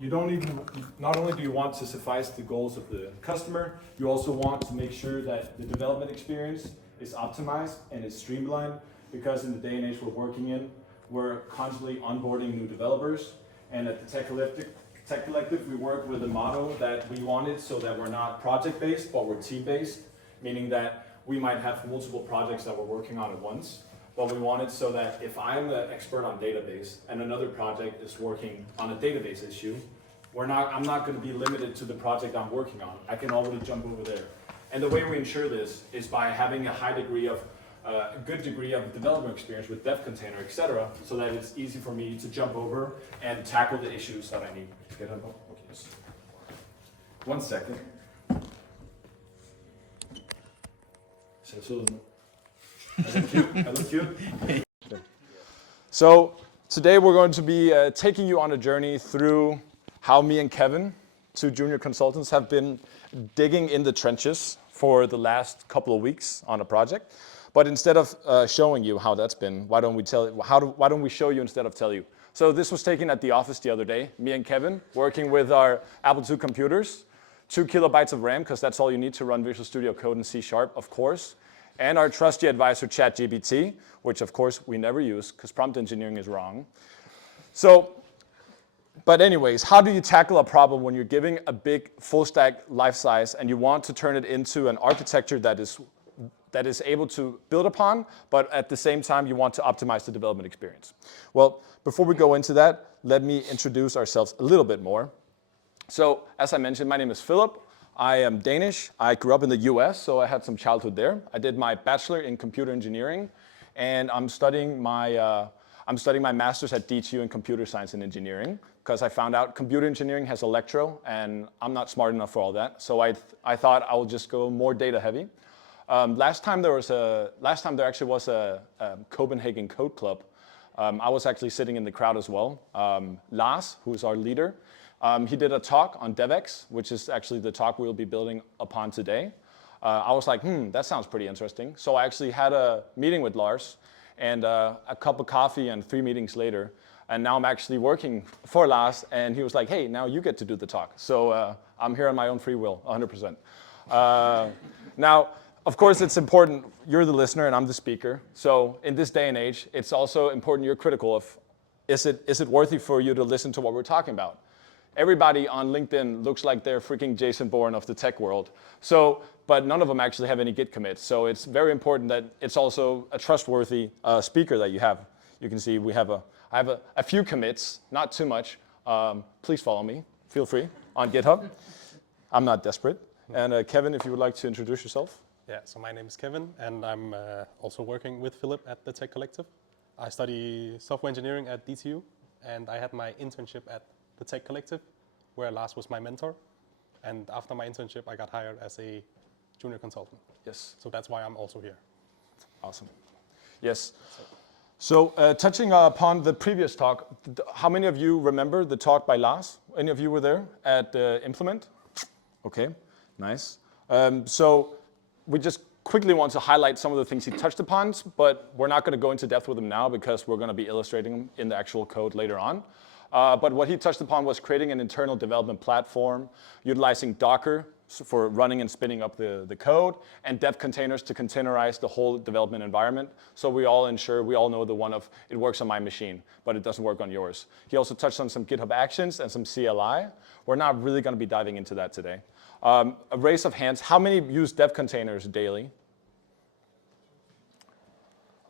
not only do you want to suffice the goals of the customer, you also want to make sure that the development experience is optimized and is streamlined, because in the day and age we're working in, we're constantly onboarding new developers. And at the Tech Collective, we work with a motto that we want it so that we're not project-based, but we're team-based, meaning that we might have multiple projects that we're working on at once. But we want it so that if I'm the expert on database and another project is working on a database issue, I'm not going to be limited to the project I'm working on. I can already jump over there. And the way we ensure this is by having a good degree of developer experience with DevContainer, etc., so that it's easy for me to jump over and tackle the issues that I need. Get up? Okay, yes. 1 second. I look cute? So today we're going to be taking you on a journey through how me and Kevin, two junior consultants, have been digging in the trenches for the last couple of weeks on a project. But instead of showing you how that's been, why don't we show you instead of tell you? So this was taken at the office the other day. Me and Kevin working with our Apple II computers, 2 kilobytes of RAM, because that's all you need to run Visual Studio Code in C#, of course. And our trusty advisor, ChatGPT, which of course we never use because prompt engineering is wrong. So, but anyways, how do you tackle a problem when you're giving a big full stack life size and you want to turn it into an architecture that is able to build upon, but at the same time you want to optimize the development experience? Well, before we go into that, let me introduce ourselves a little bit more. So, as I mentioned, my name is Philip. I am Danish. I grew up in the US, so I had some childhood there. I did my bachelor in computer engineering, and I'm studying my master's at DTU in computer science and engineering, because I found out computer engineering has electro, and I'm not smart enough for all that. So I thought I would just go more data heavy. Last time there actually was a Copenhagen Code Club. I was actually sitting in the crowd as well. Lars, who is our leader, he did a talk on DevX, which is actually the talk we'll be building upon today. I was like, that sounds pretty interesting. So I actually had a meeting with Lars, and a cup of coffee and 3 meetings later, and now I'm actually working for Lars, and he was like, hey, now you get to do the talk. So I'm here on my own free will, 100%. Now, of course, it's important, you're the listener and I'm the speaker. So in this day and age, it's also important you're critical of, is it worthy for you to listen to what we're talking about? Everybody on LinkedIn looks like they're freaking Jason Bourne of the tech world. So, but none of them actually have any Git commits. So it's very important that it's also a trustworthy speaker that you have. You can see I have a few commits, not too much. Please follow me, feel free, on GitHub. I'm not desperate. And Kevin, if you would like to introduce yourself. Yeah, so my name is Kevin, and I'm also working with Philip at the Tech Collective. I study software engineering at DTU, and I had my internship at the Tech Collective, where Lars was my mentor. And after my internship, I got hired as a junior consultant. Yes. So that's why I'm also here. Awesome. Yes. So touching upon the previous talk, how many of you remember the talk by Lars? Any of you were there at Implement? Okay, nice. So we just quickly want to highlight some of the things he touched upon, but we're not going to go into depth with them now because we're going to be illustrating them in the actual code later on. But what he touched upon was creating an internal development platform, utilizing Docker for running and spinning up the code, and DevContainers to containerize the whole development environment. So we all know the one of, it works on my machine, but it doesn't work on yours. He also touched on some GitHub Actions and some CLI. We're not really going to be diving into that today. A raise of hands, how many use DevContainers daily?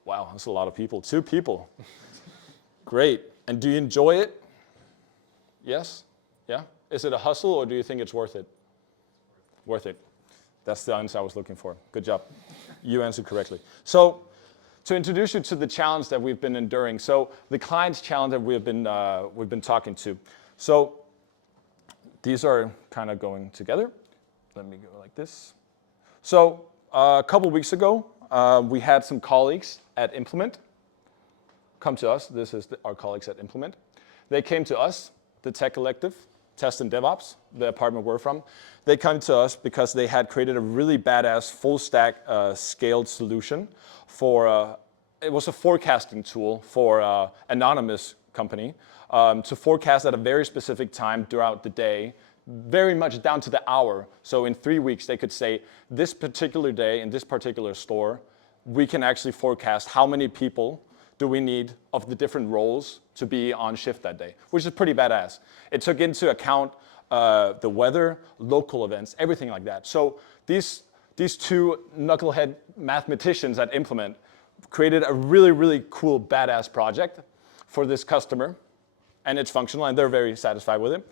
Wow, that's a lot of people. 2 people. Great. And do you enjoy it? Yes? Yeah? Is it a hustle, or do you think it's worth it? Worth it. That's the answer I was looking for. Good job. You answered correctly. So to introduce you to the challenge that we've been enduring, so the client's challenge that we've been talking to. So these are kind of going together. Let me go like this. So a couple weeks ago, we had some colleagues at Implement come to us. This is our colleagues at Implement. They came to us, the Tech Collective, Test and DevOps, the department we're from. They come to us because they had created a really badass full stack scaled solution for, it was a forecasting tool for anonymous company to forecast at a very specific time throughout the day, very much down to the hour. So in 3 weeks, they could say, this particular day in this particular store, we can actually forecast how many people do we need of the different roles to be on shift that day, which is pretty badass. It took into account the weather, local events, everything like that. So these two knucklehead mathematicians at Implement created a really, really cool, badass project for this customer, and it's functional, and they're very satisfied with it.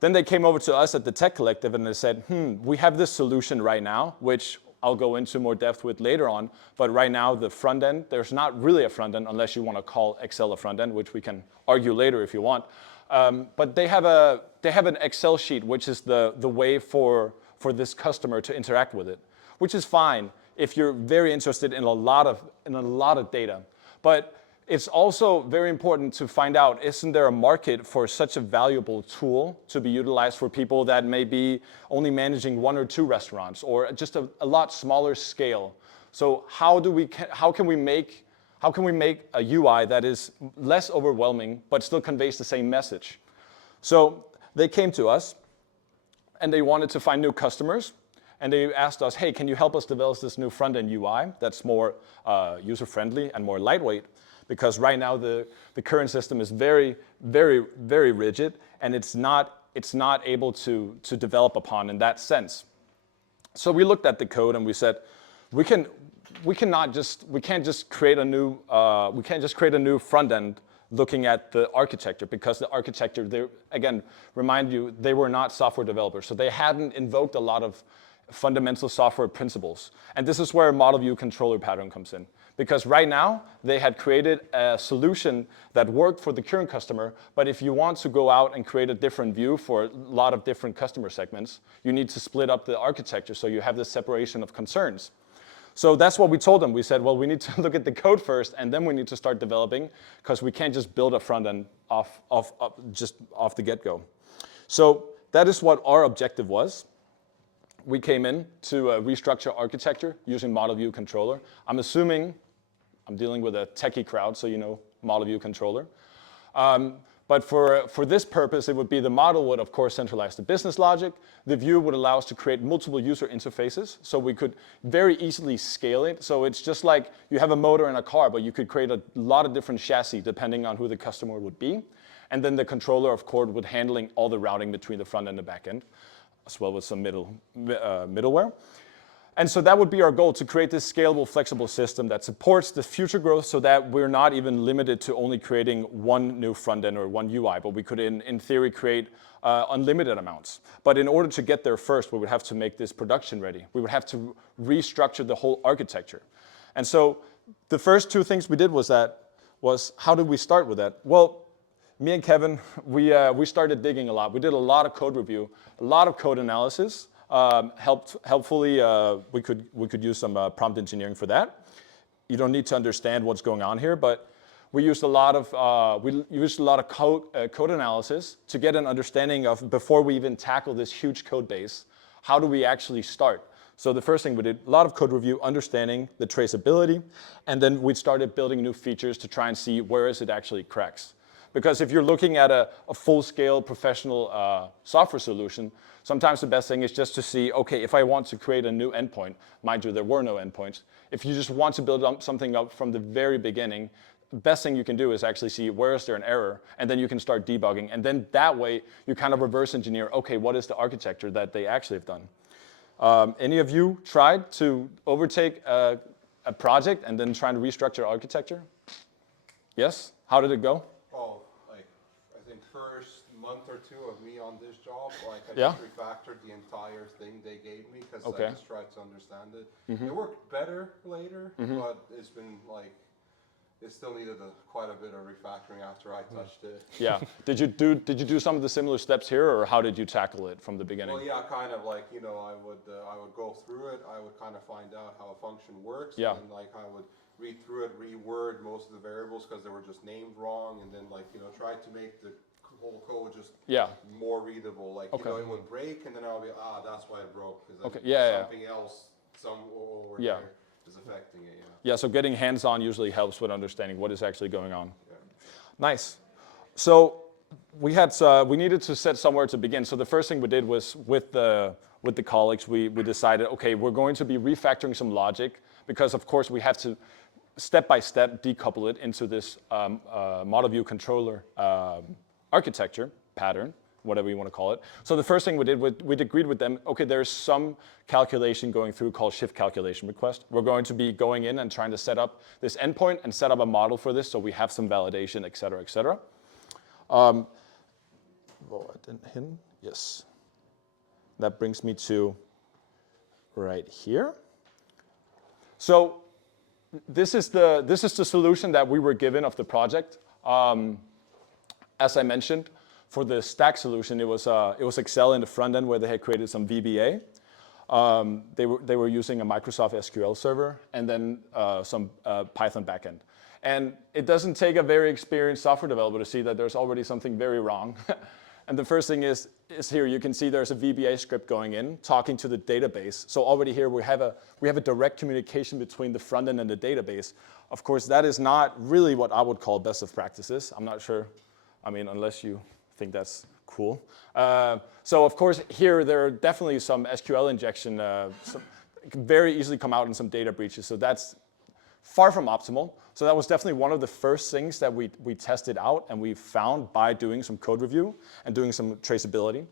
Then they came over to us at the Tech Collective, and they said, we have this solution right now, which I'll go into more depth with later on, but right now the front end, there's not really a front end unless you want to call Excel a front end, which we can argue later if you want. But they have an Excel sheet, which is the way for this customer to interact with it, which is fine if you're very interested in a lot of data. But it's also very important to find out, isn't there a market for such a valuable tool to be utilized for people that may be only managing 1 or 2 restaurants or just a lot smaller scale? So how can we make a UI that is less overwhelming but still conveys the same message? So they came to us and they wanted to find new customers. And they asked us, hey, can you help us develop this new front-end UI that's more user-friendly and more lightweight? Because right now the current system is very, very, very rigid, and it's not able to develop upon in that sense. So we looked at the code and we said, we can't just create a new front end looking at the architecture, because the architecture, they, again, remind you, they were not software developers, so they hadn't invoked a lot of fundamental software principles. And this is where a model view controller pattern comes in. Because right now, they had created a solution that worked for the current customer, but if you want to go out and create a different view for a lot of different customer segments, you need to split up the architecture so you have this separation of concerns. So that's what we told them. We said, well, we need to look at the code first, and then we need to start developing, because we can't just build a front end just off the get-go. So that is what our objective was. We came in to restructure architecture using model view controller. I'm assuming I'm dealing with a techie crowd, so you know model view controller. But for this purpose, it would be the model would, of course, centralize the business logic. The view would allow us to create multiple user interfaces, so we could very easily scale it. So it's just like you have a motor in a car, but you could create a lot of different chassis depending on who the customer would be. And then the controller, of course, would handling all the routing between the front and the back end, as well as some middleware. And so that would be our goal, to create this scalable, flexible system that supports the future growth so that we're not even limited to only creating one new front end or one UI, but we could, in theory, create unlimited amounts. But in order to get there first, we would have to make this production ready. We would have to restructure the whole architecture. And so the first 2 things we did was how did we start with that? Well, me and Kevin, we started digging a lot. We did a lot of code review, a lot of code analysis. Helpfully, we could use some prompt engineering for that. You don't need to understand what's going on here, but we used a lot of code analysis to get an understanding of, before we even tackle this huge code base, how do we actually start? So the first thing we did, a lot of code review, understanding the traceability, and then we started building new features to try and see where is it actually cracks. Because if you're looking at a full-scale professional software solution, sometimes the best thing is just to see, okay, if I want to create a new endpoint, mind you, there were no endpoints. If you just want to build something up from the very beginning, the best thing you can do is actually see where is there an error, and then you can start debugging. And then that way, you kind of reverse engineer, okay, what is the architecture that they actually have done? Any of you tried to overtake a project and then try to restructure architecture? Yes? How did it go? Oh, like, I think first month or 2 of me on this job, like I Yeah. just refactored the entire thing they gave me, because Okay. I just tried to understand it. It worked better later, but it's been like, it still needed quite a bit of refactoring after I touched it. Yeah. Did you do some of the similar steps here, or how did you tackle it from the beginning? Well, yeah, kind of like, you know, I would go through it. I would kind of find out how a function works. Yeah. And like I would read through it, reword most of the variables because they were just named wrong, and then like, you know, try to make the whole code just more readable. Like, you know, it would break, and then I would be, that's why it broke, because something else over there is affecting it. Yeah, so getting hands-on usually helps with understanding what is actually going on. Yeah. Nice. So we needed to set somewhere to begin. So the first thing we did was with the colleagues, we decided, okay, we're going to be refactoring some logic because of course we have to step by step decouple it into this model view controller architecture pattern, whatever you want to call it. So the first thing we did, we agreed with them, okay, there's some calculation going through called shift calculation request. We're going to be going in and trying to set up this endpoint and set up a model for this so we have some validation, et cetera, et cetera. Oh, I didn't hit. Yes. That brings me to right here. So this is the solution that we were given of the project. As I mentioned, for the stack solution, it was Excel in the front end where they had created some VBA. They were using a Microsoft SQL server and then some Python backend. And it doesn't take a very experienced software developer to see that there's already something very wrong. And the first thing is here you can see there's a VBA script going in talking to the database. So already here we have a direct communication between the front end and the database. Of course, that is not really what I would call best of practices. I'm not sure. I mean, unless you think that's cool. So of course here there are definitely some SQL injection, can very easily come out in some data breaches. So that's far from optimal. So that was definitely one of the first things that we tested out and we found by doing some code review and doing some traceability.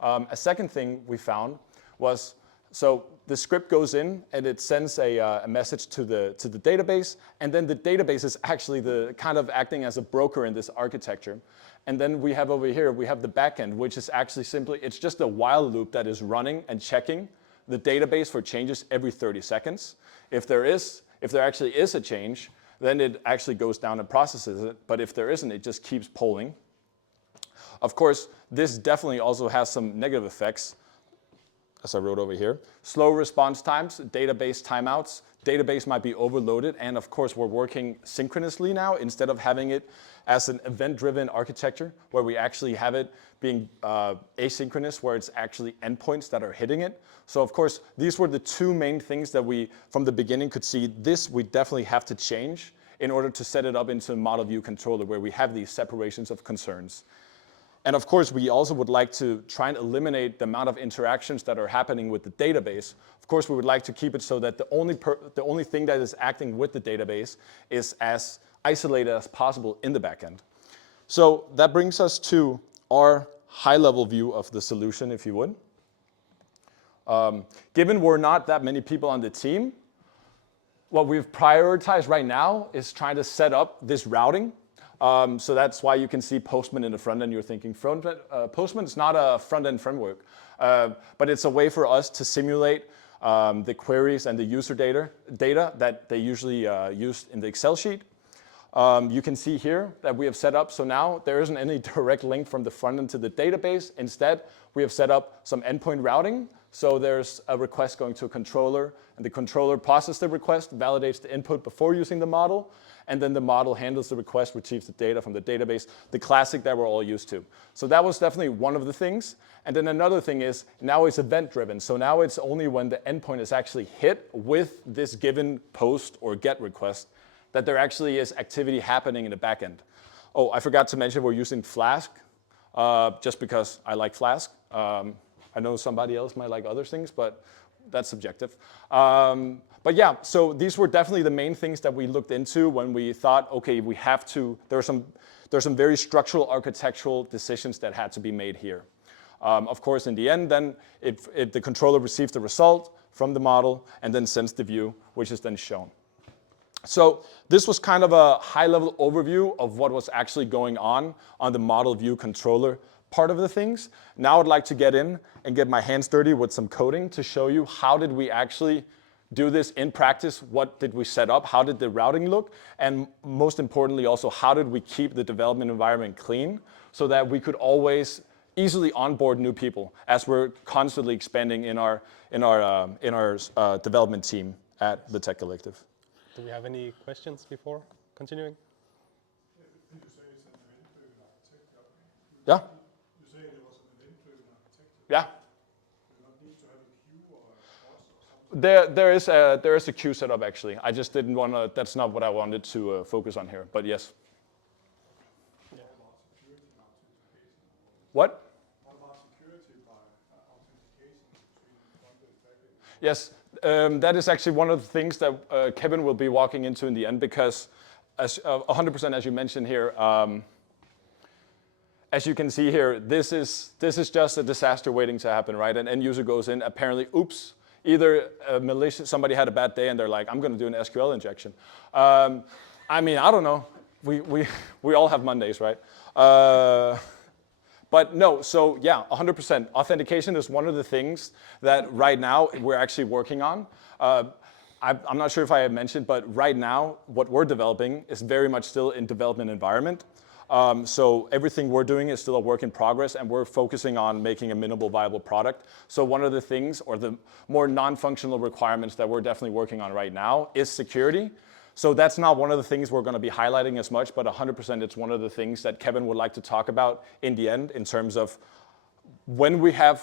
A second thing we found was, so the script goes in and it sends a message to the database, and then the database is actually the kind of acting as a broker in this architecture. And then we have over here, we have the backend, which is actually simply, it's just a while loop that is running and checking the database for changes every 30 seconds. If there actually is a change, then it actually goes down and processes it. But if there isn't, it just keeps polling. Of course, this definitely also has some negative effects, as I wrote over here. Slow response times, database timeouts. Database might be overloaded. And of course, we're working synchronously now instead of having it as an event-driven architecture where we actually have it being asynchronous, where it's actually endpoints that are hitting it. So of course, these were the two main things that we, from the beginning, could see. This we definitely have to change in order to set it up into a model view controller where we have these separations of concerns. And of course, we also would like to try and eliminate the amount of interactions that are happening with the database. Of course, we would like to keep it so that the only thing that is acting with the database is as isolated as possible in the backend. So that brings us to our high-level view of the solution, if you would. Given we're not that many people on the team, what we've prioritized right now is trying to set up this routing. So that's why you can see Postman in the front end. You're thinking Postman is not a front-end framework, but it's a way for us to simulate the queries and the user data that they usually use in the Excel sheet. You can see here that we have set up, so now there isn't any direct link from the front end to the database. Instead, we have set up some endpoint routing. So there's a request going to a controller, and the controller processes the request, validates the input before using the model, and then the model handles the request, retrieves the data from the database, the classic that we're all used to. So that was definitely one of the things. And then another thing is, now it's event-driven. So now it's only when the endpoint is actually hit with this given post or GET request that there actually is activity happening in the backend. Oh, I forgot to mention we're using Flask, just because I like Flask. I know somebody else might like other things, but that's subjective. But yeah, so these were definitely the main things that we looked into when we thought, okay, we have to, there are some very structural architectural decisions that had to be made here. Of course, in the end, then the controller receives the result from the model and then sends the view, which is then shown. So this was kind of a high-level overview of what was actually going on the model view controller part of the things. Now I'd like to get in and get my hands dirty with some coding to show you how did we actually do this in practice, what did we set up, how did the routing look, and most importantly also, how did we keep the development environment clean so that we could always easily onboard new people as we're constantly expanding in our development team at the Tech Collective. Do we have any questions before continuing? Yeah. Yeah. There is a queue set up actually. I just didn't want to. That's not what I wanted to focus on here. But yes. What? What about security by authentication between front and back end? Yes, that is actually one of the things that Kevin will be walking into in the end, because as 100% as you mentioned here, as you can see here, this is just a disaster waiting to happen, right? An end user goes in, apparently, oops, either somebody had a bad day and they're like, I'm going to do an SQL injection. I mean, I don't know. We all have Mondays, right? But no, so yeah, 100%. Authentication is one of the things that right now we're actually working on. I'm not sure if I have mentioned, but right now what we're developing is very much still in development environment. So everything we're doing is still a work in progress, and we're focusing on making a minimal viable product. So one of the things, or the more non-functional requirements that we're definitely working on right now is security. So that's not one of the things we're going to be highlighting as much, but 100% it's one of the things that Kevin would like to talk about in the end, in terms of when we have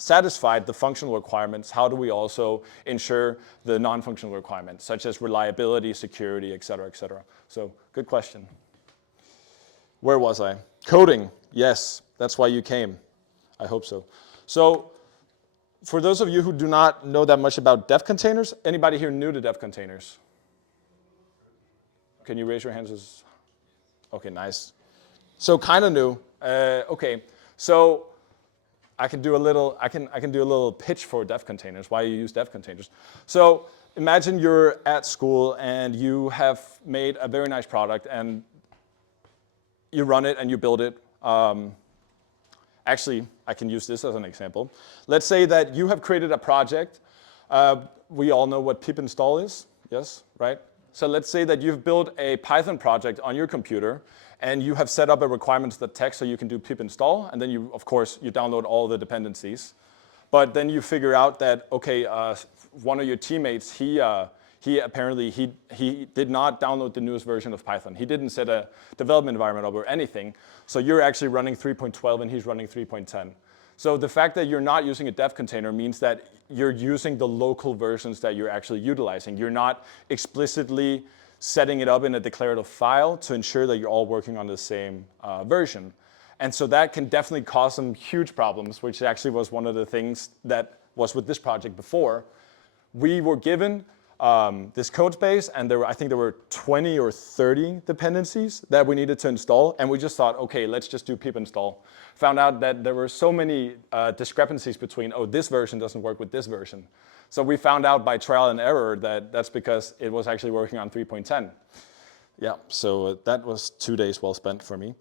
satisfied the functional requirements, how do we also ensure the non-functional requirements, such as reliability, security, et cetera, et cetera. So good question. Where was I? Coding. Yes, that's why you came. I hope so. So for those of you who do not know that much about DevContainers, anybody here new to DevContainers? Can you raise your hands? Okay, nice. So kind of new. Okay, so I can do a little pitch for DevContainers, why you use DevContainers. So imagine you're at school and you have made a very nice product and you run it and you build it. Actually, I can use this as an example. Let's say that you have created a project. We all know what pip install is, yes, right? So let's say that you've built a Python project on your computer and you have set up a requirements.txt so you can do pip install, and then you, of course, you download all the dependencies. But then you figure out that, okay, one of your teammates, he apparently did not download the newest version of Python. He didn't set a development environment up or anything. So you're actually running 3.12 and he's running 3.10. So the fact that you're not using a dev container means that you're using the local versions that you're actually utilizing. You're not explicitly setting it up in a declarative file to ensure that you're all working on the same version. And so that can definitely cause some huge problems, which actually was one of the things that was with this project before. We were given this code space, and I think there were 20 or 30 dependencies that we needed to install, and we just thought, okay, let's just do pip install. Found out that there were so many discrepancies between, oh, this version doesn't work with this version. So we found out by trial and error that that's because it was actually working on 3.10. Yeah, so that was 2 days well spent for me.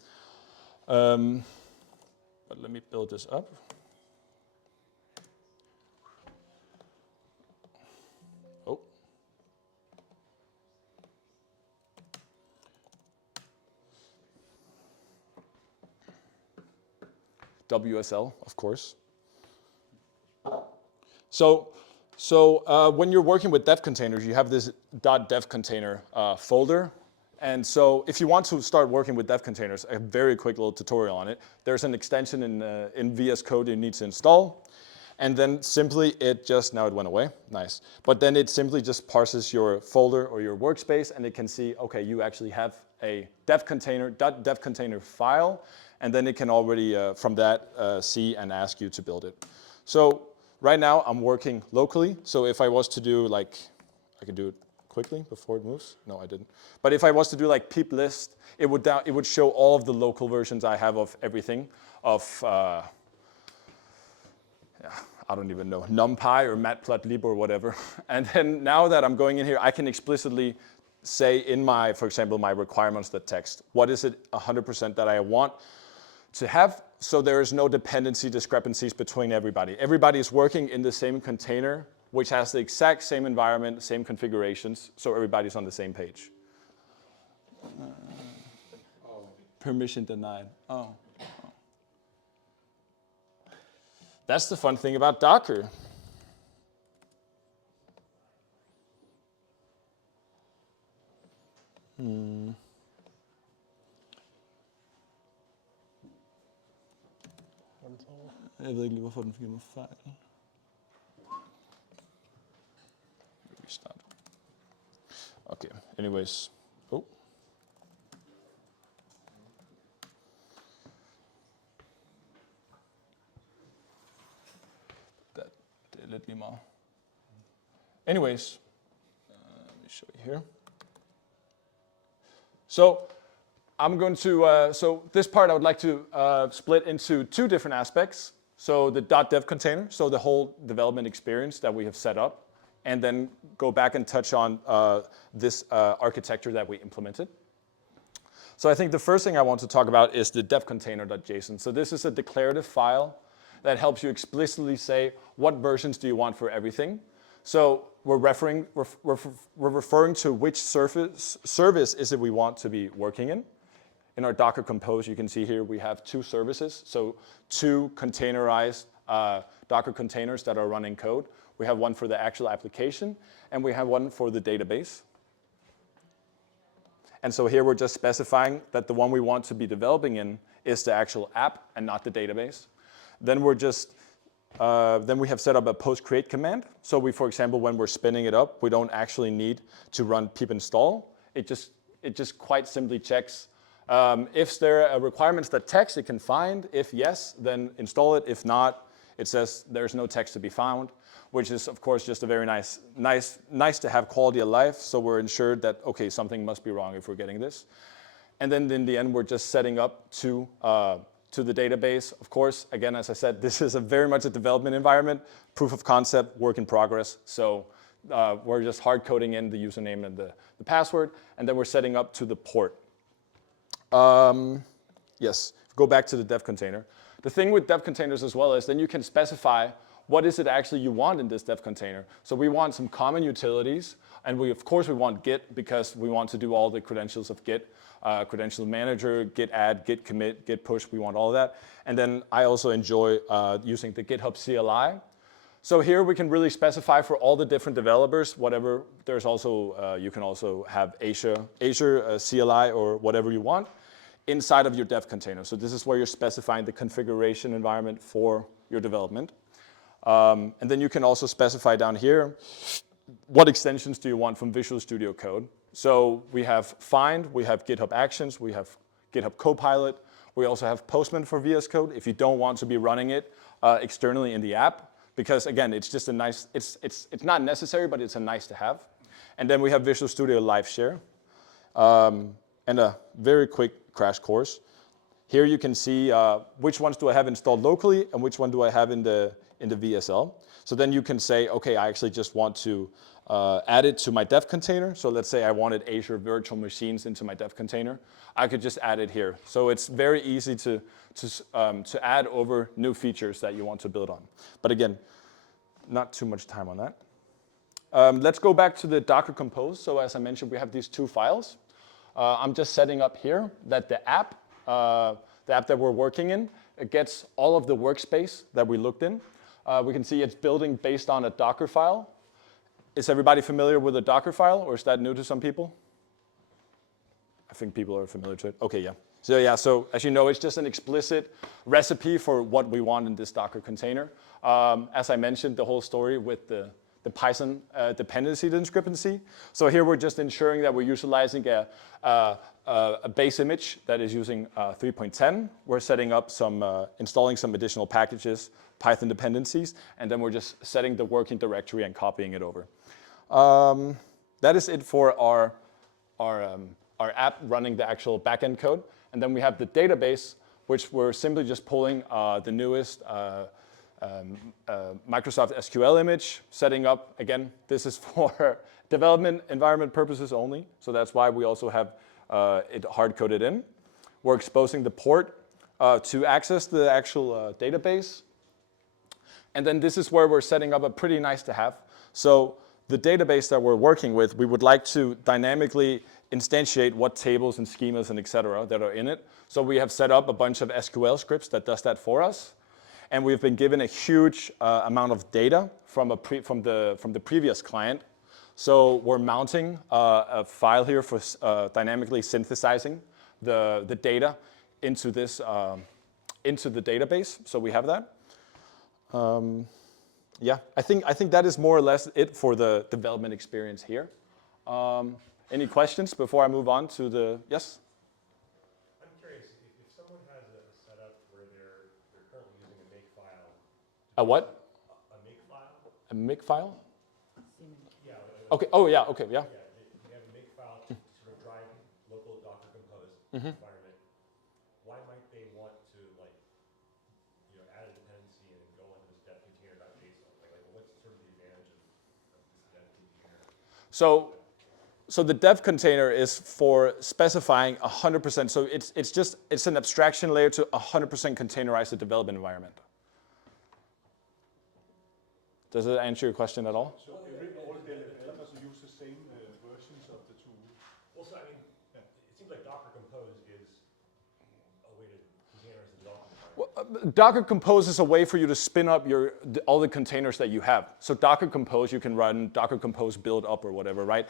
But let me build this up. Oh. WSL, of course. So when you're working with dev containers, you have this .devcontainer folder. And so if you want to start working with dev containers, a very quick little tutorial on it. There's an extension in VS Code you need to install. And then simply now it went away, nice. But then it simply just parses your folder or your workspace, and it can see, okay, you actually have a .devcontainer file, and then it can already, from that, see and ask you to build it. So right now I'm working locally, so if I was to do I could do it quickly before it moves. No, I didn't. But if I was to do pip list, it would show all of the local versions I have of everything, of I don't even know, NumPy or Matplotlib or whatever. And then now that I'm going in here, I can explicitly say in for example, my requirements.txt, what is it 100% that I want to have, so there is no dependency discrepancies between everybody. Everybody is working in the same container, which has the exact same environment, same configurations, so everybody's on the same page. Permission denied. Oh. That's the fun thing about Docker. Jeg ved ikke lige, hvorfor den giver mig fejl. Restart. Okay, anyways. Oh. lidt lige meget. Anyways, let me show you here. So I'm going to, so this part I would like to split into two different aspects. So the .dev container, so the whole development experience that we have set up, and then go back and touch on this architecture that we implemented. So I think the first thing I want to talk about is the DevContainer.json. So this is a declarative file that helps you explicitly say what versions do you want for everything. So we're referring to which service is it we want to be working in. In our Docker Compose, you can see here we have two services. So two containerized Docker containers that are running code. We have one for the actual application, and we have one for the database. And so here we're just specifying that the one we want to be developing in is the actual app and not the database. Then we're just then we have set up a post create command. So we, for example, when we're spinning it up, we don't actually need to run pip install. It just quite simply checks if there are requirements that text it can find. If yes, then install it. If not, it says there's no text to be found, which is of course just a very nice to have quality of life. So we're ensured that okay, something must be wrong if we're getting this. And then in the end, we're just setting up to the database. Of course, again, as I said, this is very much a development environment, proof of concept, work in progress. So we're just hard coding in the username and the password, and then we're setting up to the port. Yes, go back to the dev container. The thing with dev containers as well is then you can specify what is it actually you want in this dev container. So we want some common utilities, and of course we want Git because we want to do all the credentials of Git. Credential manager, git add, git commit, git push, we want all of that. And then I also enjoy using the GitHub CLI. So here we can really specify for all the different developers, whatever. There's also, you can also have Azure CLI or whatever you want inside of your dev container. So this is where you're specifying the configuration environment for your development. And then you can also specify down here, what extensions do you want from Visual Studio Code? So we have Find, we have GitHub Actions, we have GitHub Copilot. We also have Postman for VS Code if you don't want to be running it externally in the app, because again, it's just a nice, it's not necessary, but it's a nice to have. And then we have Visual Studio Live Share, and a very quick crash course. Here you can see which ones do I have installed locally and which one do I have in the VSL. So then you can say, okay, I actually just want to add it to my dev container. So let's say I wanted Azure virtual machines into my dev container. I could just add it here. So it's very easy to add over new features that you want to build on. But again, not too much time on that. Let's go back to the Docker Compose. So as I mentioned, we have these two files. I'm just setting up here that the app that we're working in, it gets all of the workspace that we looked in. We can see it's building based on a Docker file. Is everybody familiar with a Docker file, or is that new to some people? I think people are familiar to it. Okay, yeah. So as you know, it's just an explicit recipe for what we want in this Docker container. As I mentioned, the whole story with the Python dependency discrepancy. So here we're just ensuring that we're utilizing a base image that is using 3.10. We're setting up installing some additional packages, Python dependencies, and then we're just setting the working directory and copying it over. That is it for our app running the actual backend code. And then we have the database, which we're simply just pulling the newest Microsoft SQL image, setting up, again, this is for development environment purposes only. So that's why we also have it hard-coded in. We're exposing the port to access the actual database. And then this is where we're setting up a pretty nice to have. So the database that we're working with, we would like to dynamically instantiate what tables and schemas and et cetera that are in it. So we have set up a bunch of SQL scripts that does that for us. And we've been given a huge amount of data from the previous client. So we're mounting a file here for dynamically synthesizing the data into this into the database. So we have that. Yeah, I think that is more or less it for the development experience here. Any questions before I move on to the, yes? I'm curious, if someone has a setup where they're currently using a makefile. A what? A makefile. A MIG file? Yeah. Okay. Oh yeah. Okay. Yeah. Yeah, you have a make file to sort of drive local Docker Compose environment. Why might they want to add a dependency and go into this DevContainer.json? What's sort of the advantage of this DevContainer? So the dev container is for specifying 100%. So it's an abstraction layer to 100% containerize the development environment. Does it answer your question at all? So all developers use the same versions of the tool. Well, so it seems like Docker Compose is a way to containerize the development environment. Well, Docker Compose is a way for you to spin up all the containers that you have. So Docker Compose, you can run Docker Compose build up or whatever, right?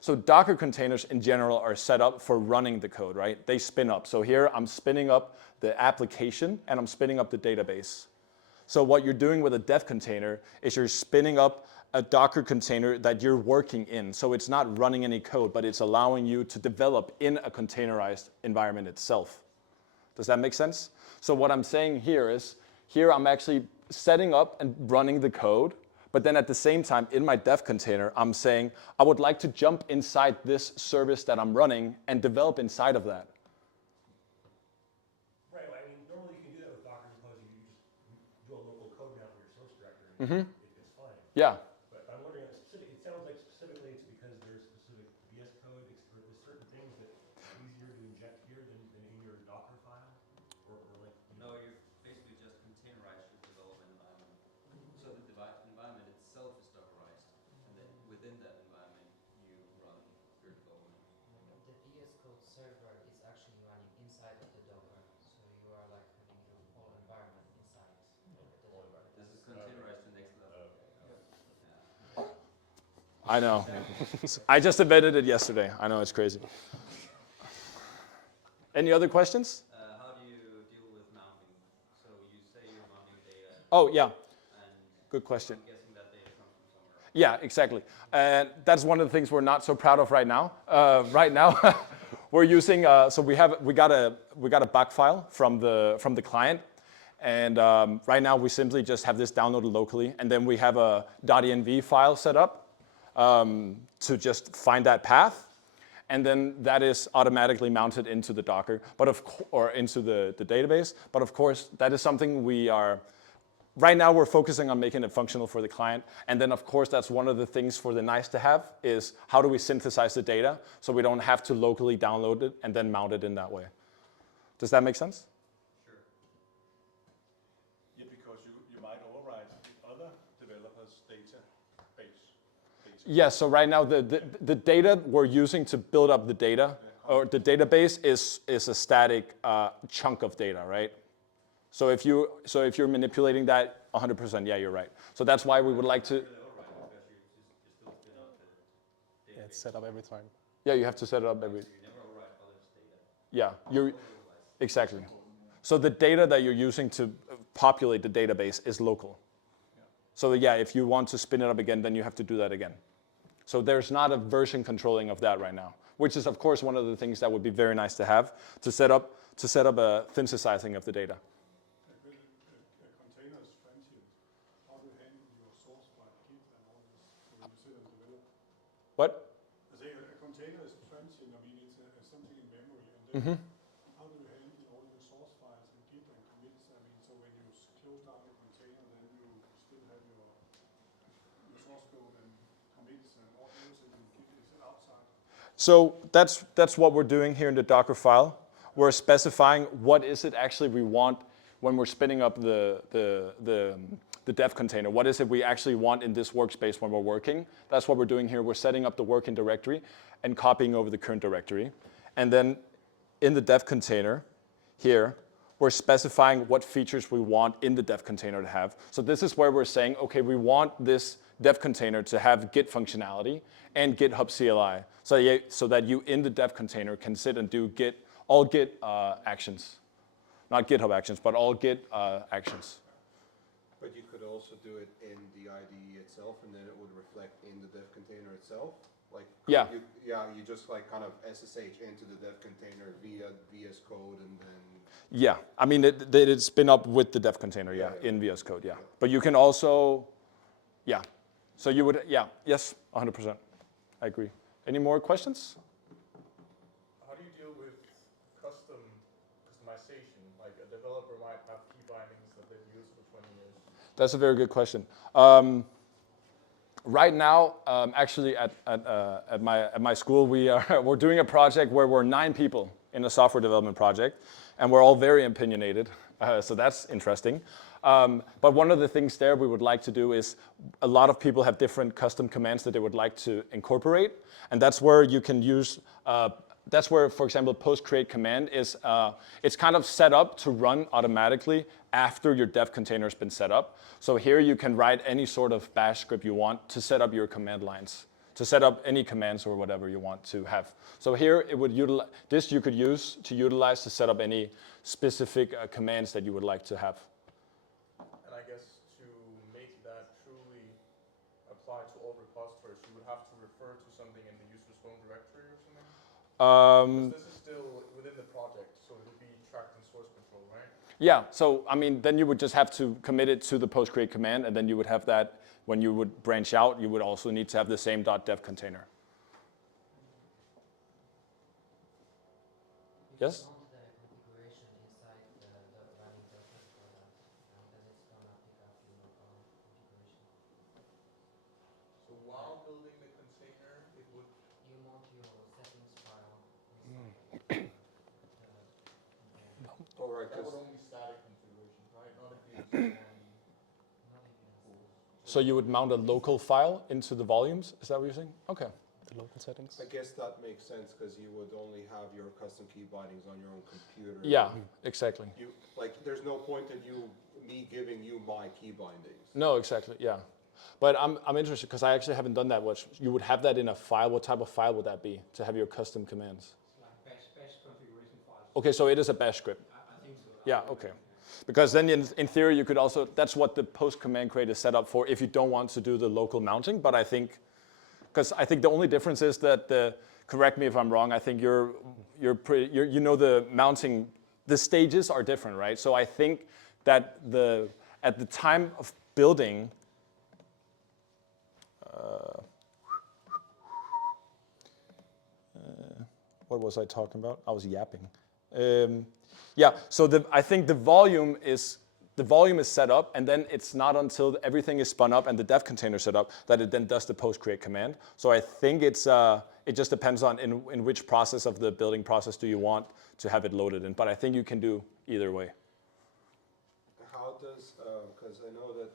So Docker containers in general are set up for running the code, right? They spin up. So here I'm spinning up the application and I'm spinning up the database. So what you're doing with a dev container is you're spinning up a Docker container that you're working in. So it's not running any code, but it's allowing you to develop in a containerized environment itself. Does that make sense? So what I'm saying here is, here I'm actually setting up and running the code, but then at the same time in my dev container, I'm saying, I would like to jump inside this service that I'm running and develop inside of that. Right, well, normally you can do that with Docker Compose. You just do a local code now for your source directory. It's fine. Yeah. But I'm wondering, it sounds like specifically it's because there's specific VS Code. There's certain things that are easier to inject here than in your Docker file? No, you basically just containerize your development environment. So the environment itself is Dockerized, and then within that environment you run your development. The VS Code server is actually running inside of the Docker, so you are like having your whole environment inside the Docker. This is containerized to the next level. I know. I just invented it yesterday. I know, it's crazy. Any other questions? How do you deal with mounting? So you say you're mounting data. Oh, yeah. And Good question. I'm guessing that data comes from somewhere. Yeah, exactly. And that's one of the things we're not so proud of right now. Right now, we're using, so we got a bug file from the client. And right now we simply just have this downloaded locally. And then we have a .env file set up to just find that path. And then that is automatically mounted into the Docker, or into the database. But of course, that is something right now we're focusing on making it functional for the client. And then of course, that's one of the things for the nice to have is how do we synthesize the data so we don't have to locally download it and then mount it in that way. Does that make sense? Sure. Yeah, because you might override other developers' database. Yes, so right now the data we're using to build up the data, or the database is a static chunk of data, right? So if you're manipulating that 100%, yeah, you're right. So that's why we would like to. Yeah, it's set up every time. Yeah, you have to set it up every. You never override others' data. Yeah, exactly. So the data that you're using to populate the database is local. So yeah, if you want to spin it up again, then you have to do that again. So there's not a version controlling of that right now, which is of course one of the things that would be very nice to have to set up a synthesizing of the data. A container is transient. How do you handle your source file, Git, and all this when you sit and develop? What? I say a container is transient. I mean, it's something in memory, and then how do you handle all your source files and Git and commits? I mean, so when you close down the container, then you still have your source code and commits and all everything in Git is outside. So that's what we're doing here in the Docker file. We're specifying what is it actually we want when we're spinning up the dev container. What is it we actually want in this workspace when we're working? That's what we're doing here. We're setting up the working directory and copying over the current directory. And then in the dev container here, we're specifying what features we want in the dev container to have. So this is where we're saying, okay, we want this dev container to have Git functionality and GitHub CLI. So that you in the dev container can sit and do all Git actions. Not GitHub actions, but all Git actions. But you could also do it in the IDE itself, and then it would reflect in the dev container itself. Like Yeah. You just like kind of SSH into the dev container via VS Code, and then. Yeah, I mean it's been up with the dev container, yeah, in VS Code, yeah. But you can also, Yeah. So you would, yeah, yes, 100%. I agree. Any more questions? How do you deal with customization? Like a developer might have key bindings that they've used for 20 years. That's a very good question. Right now, actually at my school, we're doing a project where we're 9 people in a software development project, and we're all very opinionated. So that's interesting. But one of the things there we would like to do is a lot of people have different custom commands that they would like to incorporate, and that's where you can use. That's where, for example, post create command is. It's kind of set up to run automatically after your dev container has been set up. So here you can write any sort of bash script you want to set up your command lines, to set up any commands or whatever you want to have. So here it would utilize this. You could use to set up any specific commands that you would like to have. And I guess to make that truly apply to all repositories, you would have to refer to something in the user's home directory or something? Because this is still within the project, so it would be tracked in source control, right? Yeah, so I mean, then you would just have to commit it to the post create command, and then you would have that when you would branch out, you would also need to have the same .dev container. Yes? Mount the configuration inside the running docker for that, and then it's gonna pick up your local configuration. So while building the container, it would... You mount your settings file inside the Oh, right, That would 'cause only static configuration, right? Not if you use not even So you would mount a local file into the volumes? Is that what you're saying? Okay. The local settings. I guess that makes sense because you would only have your custom key bindings on your own computer. Yeah, exactly. You like, there's no point in me giving you my key bindings. No, exactly. Yeah, but I'm interested because I actually haven't done that much. You would have that in a file. What type of file would that be to have your custom commands? Like bash configuration files. Okay, so it is a bash script. I think so. Yeah. Okay. Because then in theory you could also, that's what the post command create is set up for if you don't want to do the local mounting. But I think, because I think the only difference is that correct me if I'm wrong, I think you know the mounting, the stages are different, right? So I think that at the time of building, what was I talking about? I was yapping. Yeah, so I think the volume is set up, and then it's not until everything is spun up and the dev container set up that it then does the post create command. So I think it just depends on in which process of the building process do you want to have it loaded in. But I think you can do either way. How does, because I know that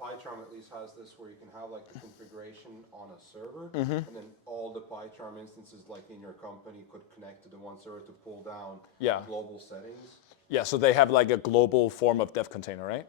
PyCharm at least has this where you can have like the configuration on a server, and then all the PyCharm instances like in your company could connect to the one server to pull down global settings. Yeah, so they have like a global form of dev container, right?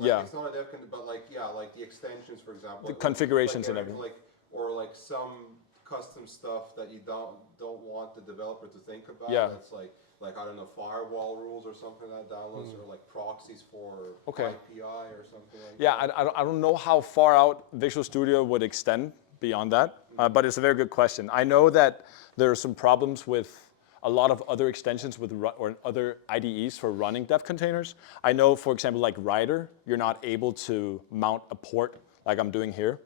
It's not a dev container, but like the extensions, for example. The configurations and everything. Or like some custom stuff that you don't want the developer to think about. Yeah. That's like I don't know, firewall rules or something that downloads, or like proxies for Okay. IPI or something like Yeah, that. I don't know how far out Visual Studio would extend beyond that, but it's a very good question. I know that there are some problems with a lot of other extensions or other IDEs for running dev containers. I know, for example, like Rider, you're not able to mount a port like I'm doing here.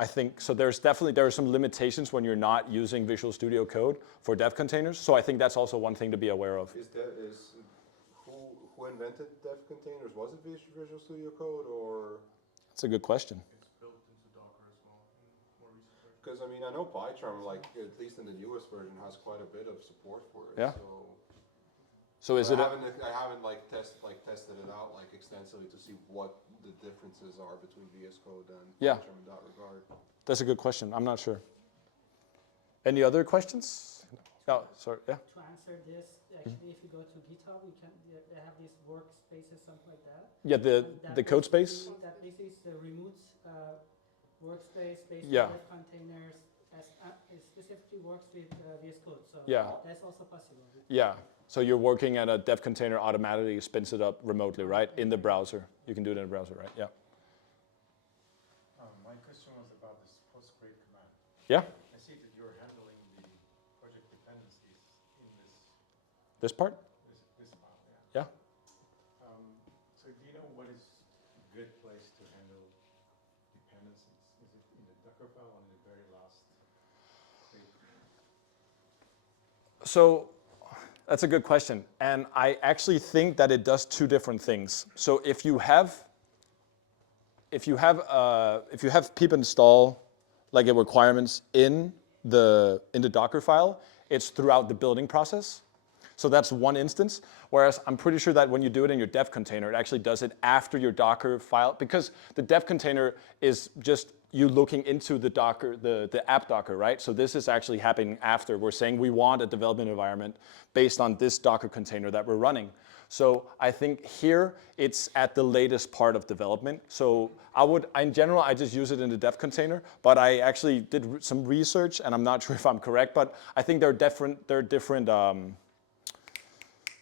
I think, so there are some limitations when you're not using Visual Studio Code for dev containers. So I think that's also one thing to be aware of. Who invented dev containers? Was it Visual Studio Code or? That's a good question. It's built into Docker as well in more recent versions. Because I mean, I know PyCharm, like at least in the newest version, has quite a bit of support for it. Yeah. So is I it? haven't tested it out like extensively to see what the differences are between VS Code and PyCharm in that regard. That's a good question. I'm not sure. Any other questions? Oh, sorry. Yeah. To answer this, actually, if you go to GitHub, they have these workspaces, something like that. Yeah, the code space. That this is the remote workspace based Yeah. on dev containers. It specifically works with VS Code, so Yeah. that's also possible. Yeah. So you're working at a dev container automatically spins it up remotely, right? In the browser. You can do it in the browser, right? Yeah. My question was about this post create command. Yeah. I see that you're handling the project dependencies in This part? this file. Yeah. So do you know what is a good place to handle dependencies? Is it in the Docker file or in the very last state? So that's a good question. And I actually think that it does two different things. So if you have pip install like a requirements in the Docker file, it's throughout the building process. So that's one instance. Whereas I'm pretty sure that when you do it in your dev container, it actually does it after your Docker file, because the dev container is just you looking into the Docker, the app Docker, right? So this is actually happening after. We're saying we want a development environment based on this Docker container that we're running. So I think here it's at the latest part of development. So in general, I just use it in the dev container, but I actually did some research, and I'm not sure if I'm correct, but I think there are different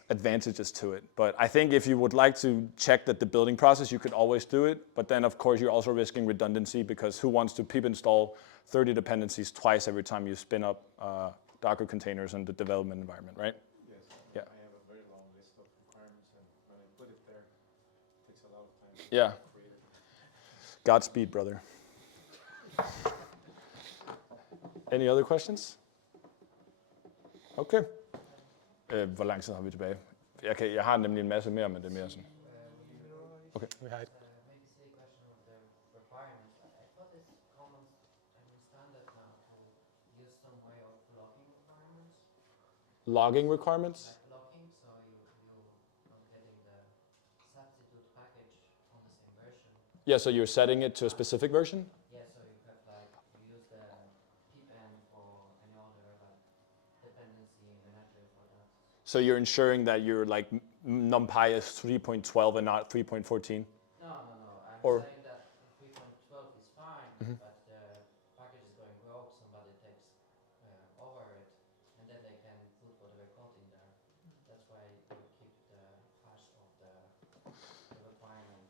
advantages to it. But I think if you would like to check that the building process, you could always do it. But then, of course, you're also risking redundancy, because who wants to pip install 30 dependencies twice every time you spin up Docker containers in the development environment, right? Yes, Yeah. I have a very long list of requirements, and when I put it there, it takes a lot of time to Yeah. create it. Godspeed, brother. Any other questions? Okay. Hvor lang tid har vi tilbage? Jeg har nemlig en masse mere, men det er mere sådan. Okay. Maybe silly question of the requirements. I thought it's common, standard now to use some way of logging requirements. Logging requirements? Like logging, so you're not getting the substitute package on the same version. Yeah, so you're setting it to a specific version? Yeah, so you have like, you use the pip for any other like dependency manager for that. So you're ensuring that your like NumPy is 3.12 and not 3.14? No. I'm Or- saying that 3.12 is fine, but the package is going rogue, somebody takes over it, and then they can put whatever code in there. That's why you keep the hash of the requirement.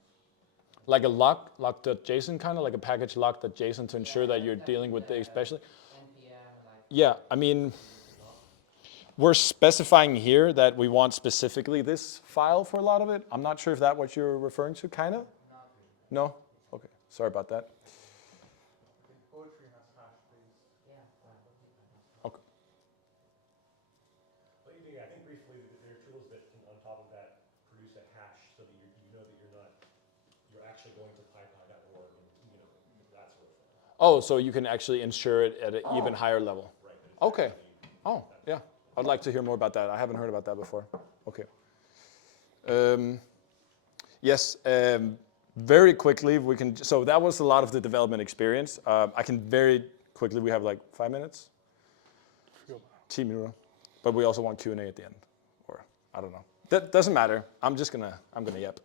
Like a lock.json kind of, like a package lock.json to ensure that you're dealing with the especially? NPM, like Yeah, I mean, we're specifying here that we want specifically this file for a lot of it. I'm not sure if that's what you're referring to, kind of? not really. No? Okay, sorry about that. I think poetry has hash based. Yeah, Okay. Well, I think briefly that there are tools that can, on top of that, produce a hash so that you know that you're actually going to pypy.org and that sort of thing. Oh, so you can actually ensure it at an even higher level. Right. Okay. Oh, yeah. I'd like to hear more about that. I haven't heard about that before. Okay. Yes. Very quickly, so that was a lot of the development experience. I can very quickly, we have like 5 minutes? 10 minutter. But we also want Q&A at the end. Or, I don't know. That doesn't matter. I'm gonna yep.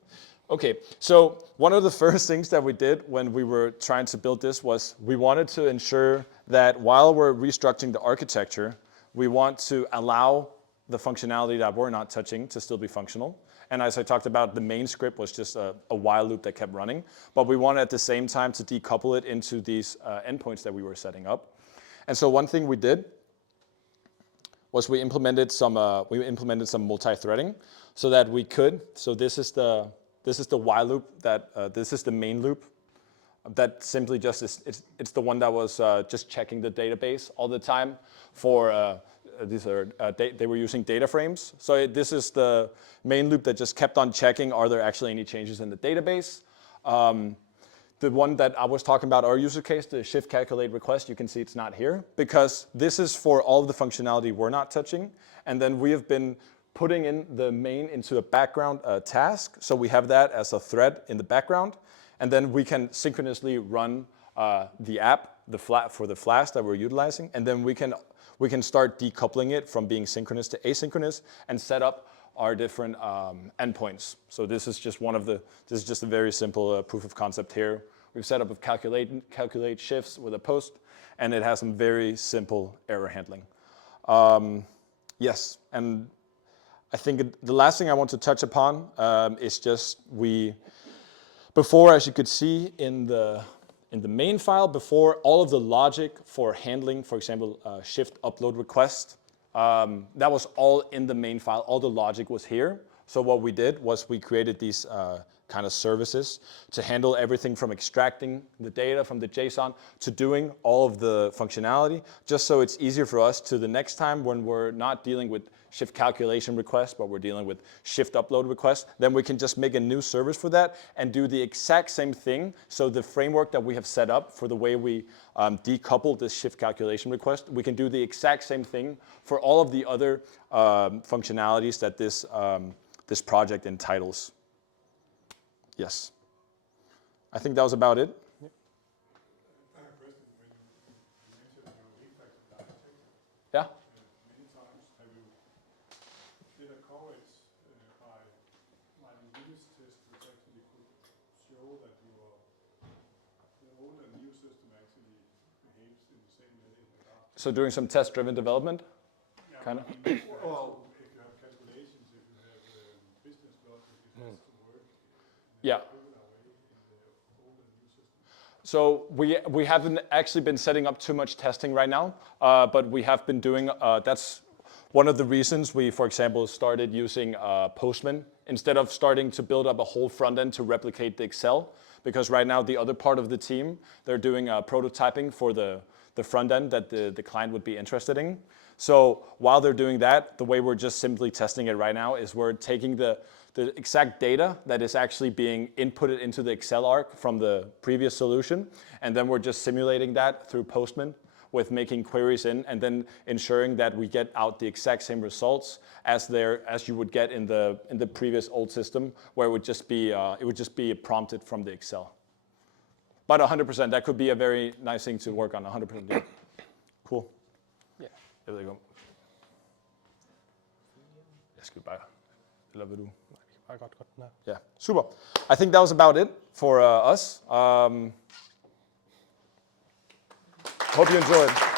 Okay, so one of the first things that we did when we were trying to build this was we wanted to ensure that while we're restructuring the architecture, we want to allow the functionality that we're not touching to still be functional. And as I talked about, the main script was just a while loop that kept running. But we wanted at the same time to decouple it into these endpoints that we were setting up. And so one thing we did was we implemented some multi-threading so that we could. So this is the while loop that this is the main loop. That simply just is, it's the one that was just checking the database all the time for, they were using data frames. So this is the main loop that just kept on checking, are there actually any changes in the database? The one that I was talking about, our user case, the shift calculate request, you can see it's not here because this is for all of the functionality we're not touching. And then we have been putting in the main into a background task. So we have that as a thread in the background. And then we can synchronously run the app, for the Flask that we're utilizing. And then we can start decoupling it from being synchronous to asynchronous and set up our different endpoints. So this is just this is just a very simple proof of concept here. We've set up a calculate shifts with a post, and it has some very simple error handling. Yes, and I think the last thing I want to touch upon is just before, as you could see in the main file, before all of the logic for handling, for example, shift upload request, that was all in the main file. All the logic was here. So what we did was we created these kind of services to handle everything from extracting the data from the JSON to doing all of the functionality, just so it's easier for us to the next time when we're not dealing with shift calculation requests, but we're dealing with shift upload requests, then we can just make a new service for that and do the exact same thing. So the framework that we have set up for the way we decouple this shift calculation request, we can do the exact same thing for all of the other functionalities that this project entitles. Yes. I think that was about it. I have a question. When you mentioned your refactored architecture, Yeah. many times, have you did a coverage by writing unit tests which actually could show that the old and new system actually behaves in the same way in the last? So doing some test-driven development, Yeah, kind of. well, if you have calculations, if you have business logic, it has to work in Yeah. a similar way in the old and new system. So we haven't actually been setting up too much testing right now, but we have been doing, that's one of the reasons we, for example, started using Postman instead of starting to build up a whole front end to replicate the Excel, because right now the other part of the team, they're doing prototyping for the front end that the client would be interested in. So while they're doing that, the way we're just simply testing it right now is we're taking the exact data that is actually being inputted into the Excel arc from the previous solution, and then we're just simulating that through Postman with making queries in, and then ensuring that we get out the exact same results as you would get in the previous old system, where it would just be prompted from the Excel. But 100%, that could be a very nice thing to work on. 100%. Yeah. Cool. Yeah. Jeg ved ikke om. Jeg skal bare. Eller vil du? I got now. Yeah, super. I think that was about it for us. Hope you enjoyed.